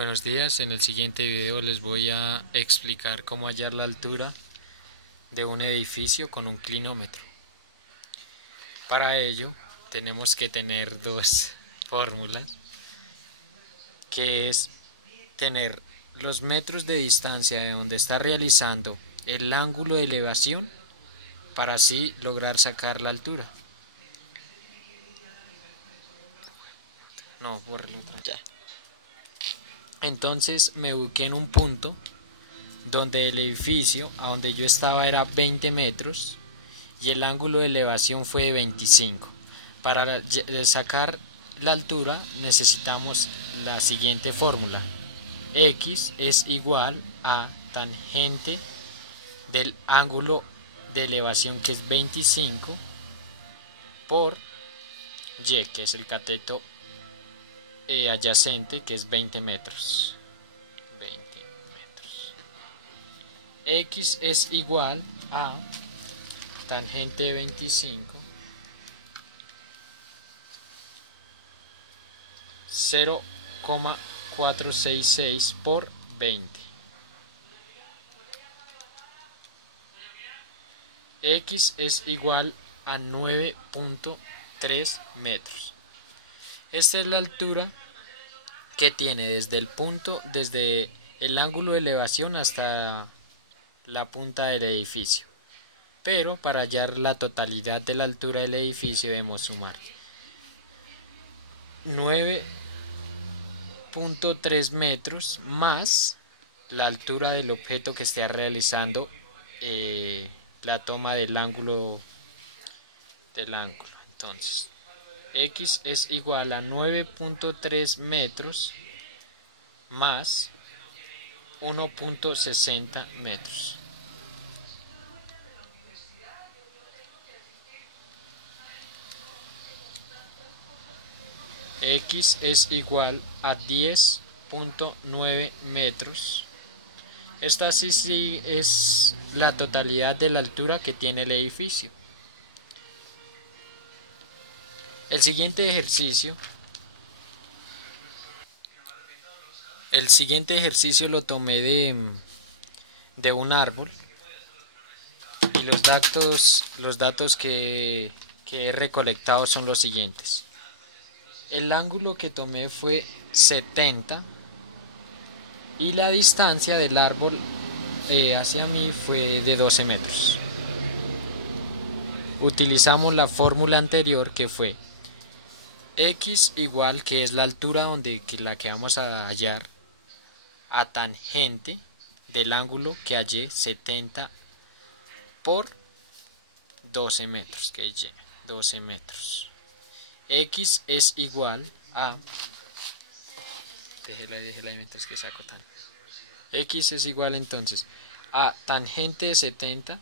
Buenos días, en el siguiente video les voy a explicar cómo hallar la altura de un edificio con un clinómetro. Para ello tenemos que tener dos fórmulas, que es tener los metros de distancia de donde está realizando el ángulo de elevación para así lograr sacar la altura. No, borre la otra ya. Entonces me ubiqué en un punto donde el edificio a donde yo estaba era 20 metros y el ángulo de elevación fue de 25. Para sacar la altura necesitamos la siguiente fórmula: x es igual a tangente del ángulo de elevación, que es 25, por y, que es el cateto adyacente, que es 20 metros. X es igual a tangente de 25, 0,466 por 20. X es igual a 9.3 metros. Esta es la altura que tiene desde el ángulo de elevación hasta la punta del edificio. Pero para hallar la totalidad de la altura del edificio debemos sumar 9.3 metros más la altura del objeto que esté realizando la toma del ángulo. Entonces, x es igual a 9.3 metros más 1.60 metros. X es igual a 10.9 metros. Esta sí es la totalidad de la altura que tiene el edificio. El siguiente ejercicio lo tomé de un árbol, y los datos que he recolectado son los siguientes. El ángulo que tomé fue 70 y la distancia del árbol hacia mí fue de 12 metros. Utilizamos la fórmula anterior, que fue x igual, que es la altura la que vamos a hallar, a tangente del ángulo que hallé, 70 por 12 metros, que es 12 metros. X es igual a, déjela mientras que saco tan. X es igual entonces a tangente de 70,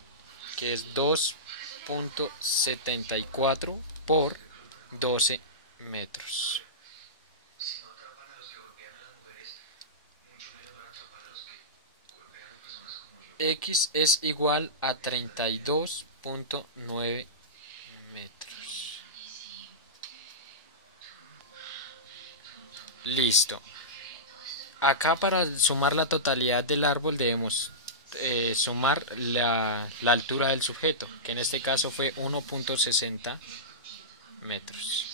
que es 2.74 por 12 metros. X es igual a 32.9 metros. Listo. Acá, para sumar la totalidad del árbol, debemos sumar la altura del sujeto, que en este caso fue 1.60 metros.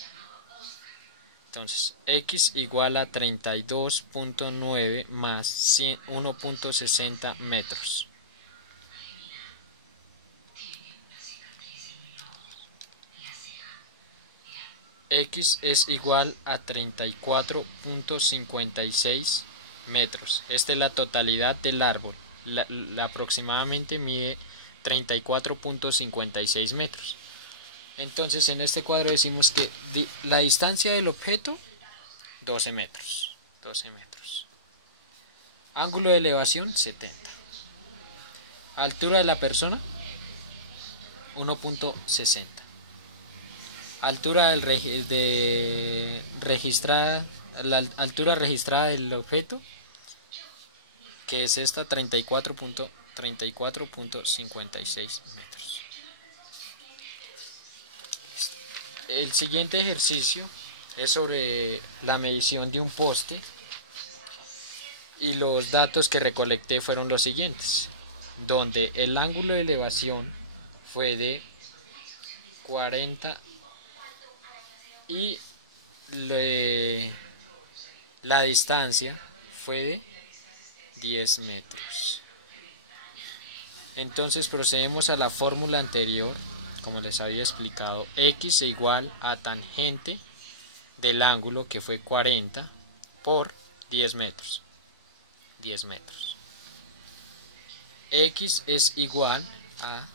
Entonces, x igual a 32.9 más 1.60 metros. X es igual a 34.56 metros. Esta es la totalidad del árbol. Aproximadamente mide 34.56 metros. Entonces, en este cuadro decimos que la distancia del objeto, 12 metros. Ángulo de elevación, 70. Altura de la persona, 1.60. Altura la altura registrada del objeto, que es esta, 34.56 metros. El siguiente ejercicio es sobre la medición de un poste. y los datos que recolecté fueron los siguientes, donde el ángulo de elevación fue de 40 y la distancia fue de 10 metros. Entonces procedemos a la fórmula anterior, como les había explicado, x es igual a tangente del ángulo, que fue 40, por 10 metros. 10 metros. X es igual a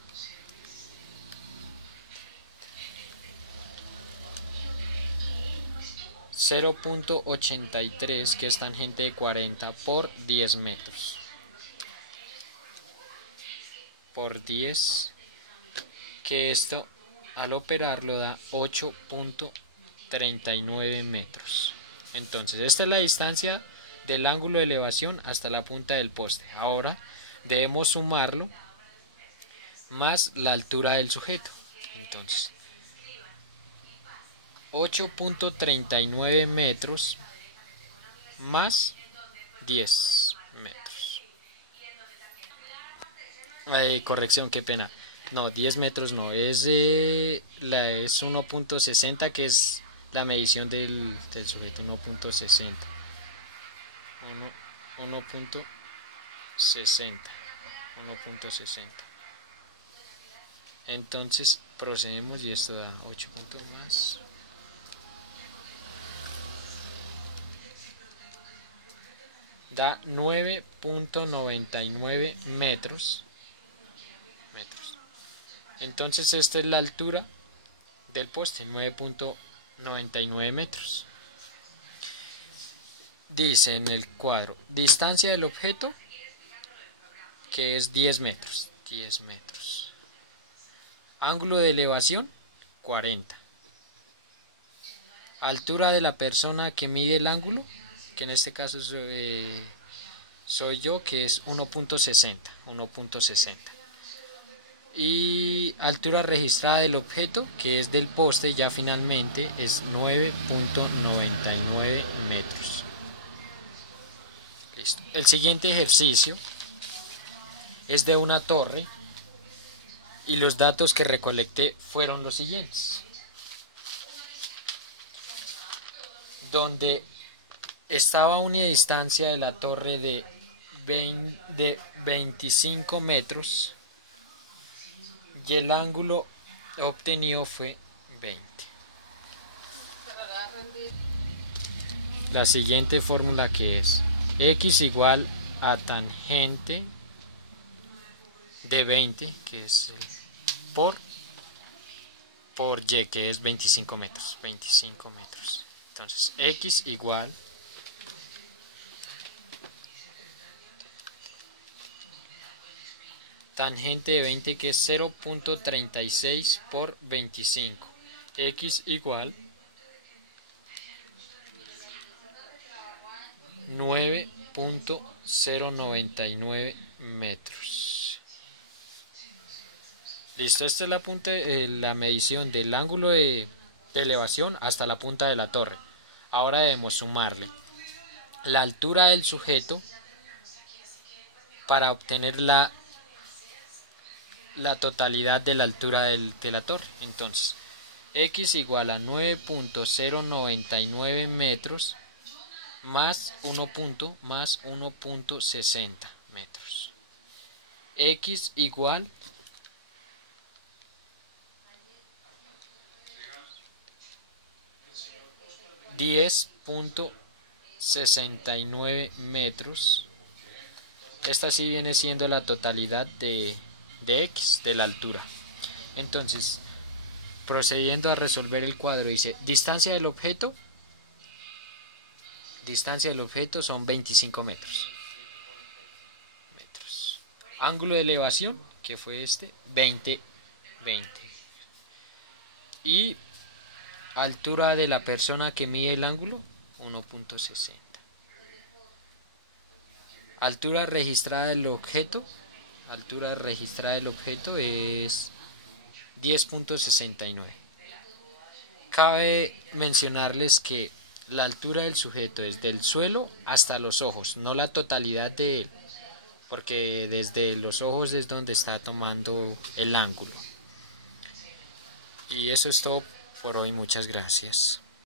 0.83, que es tangente de 40, por 10 metros. Por 10, que esto al operarlo da 8.39 metros. Entonces esta es la distancia del ángulo de elevación hasta la punta del poste. Ahora debemos sumarlo más la altura del sujeto. Entonces 8.39 metros más 10 metros. Corrección, qué pena. No, 10 metros no, es 1.60, que es la medición del sujeto. 1.60. 1.60. 1.60. Entonces procedemos y esto da 8 puntos más. Da 9.99 metros. Entonces esta es la altura del poste, 9.99 metros. Dice en el cuadro, distancia del objeto, que es 10 metros. 10 metros. Ángulo de elevación, 40. Altura de la persona que mide el ángulo, que en este caso soy yo, que es 1.60. 1.60. Y altura registrada del objeto, que es del poste, ya finalmente es 9.99 metros. Listo. El siguiente ejercicio es de una torre y los datos que recolecté fueron los siguientes. Donde estaba a una distancia de la torre de 25 metros y el ángulo obtenido fue 20. La siguiente fórmula, que es x igual a tangente de 20, que es por y, que es 25 metros. 25 metros. Entonces x igual tangente de 20, que es 0.36 por 25. X igual 9.099 metros. Listo, esta es la medición del ángulo de elevación hasta la punta de la torre. Ahora debemos sumarle la altura del sujeto para obtener la totalidad de la altura de la torre. Entonces x igual a 9.099 metros más 1.60 metros. X igual 10.69 metros. Esta sí viene siendo la totalidad de x, de la altura. Entonces, procediendo a resolver el cuadro, dice distancia del objeto son 25 metros. Ángulo de elevación, que fue 20. Y altura de la persona que mide el ángulo, 1.60. Altura registrada del objeto es 10.69. Cabe mencionarles que la altura del sujeto desde el suelo hasta los ojos, no la totalidad de él, porque desde los ojos es donde está tomando el ángulo. Y eso es todo por hoy, muchas gracias.